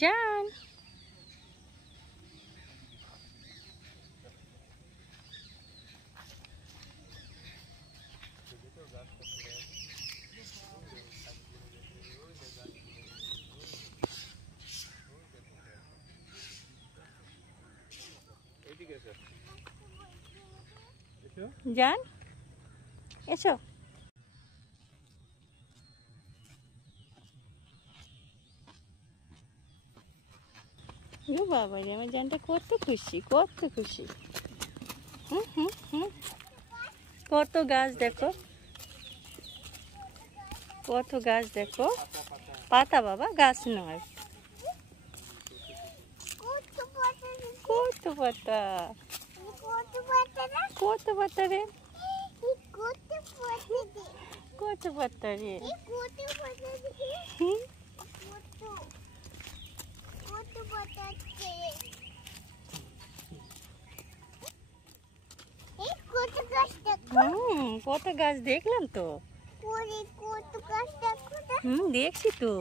জান জান এসো বাবা রে আমার জানটা কত খুশি কত গাছ দেখো পাতা বাবা গাছ নয় কত পাতা রে কত পাতা রে কত গাছ দেখলাম তো দেখছি তো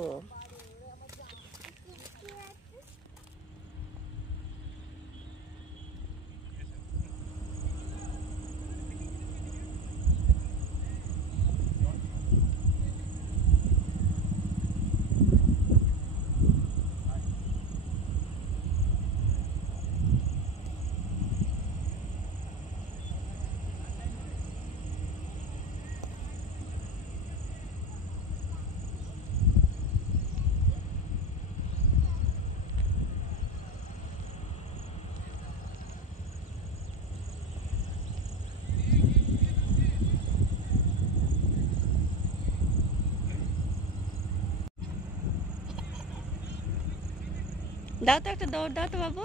দাও তো একটা দৌড় দাও তো বাবু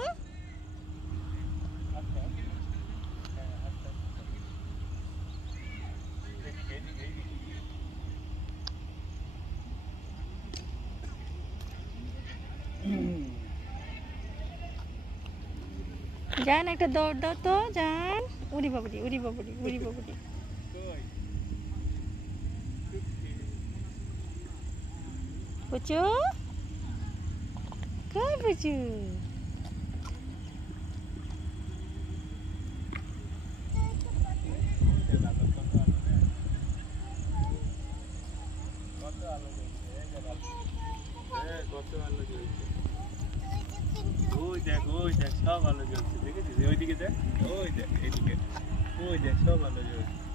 জান একটা দৌড় দাও তো জান উড়ি বাবুরি পুচু কই পুচু ওই দেখ সব আলো জ্বলছে দেখেছিস ওইদিকে দেখ ওই দেখ এইদিকে ওই দেখ সব আলো জ্বলছে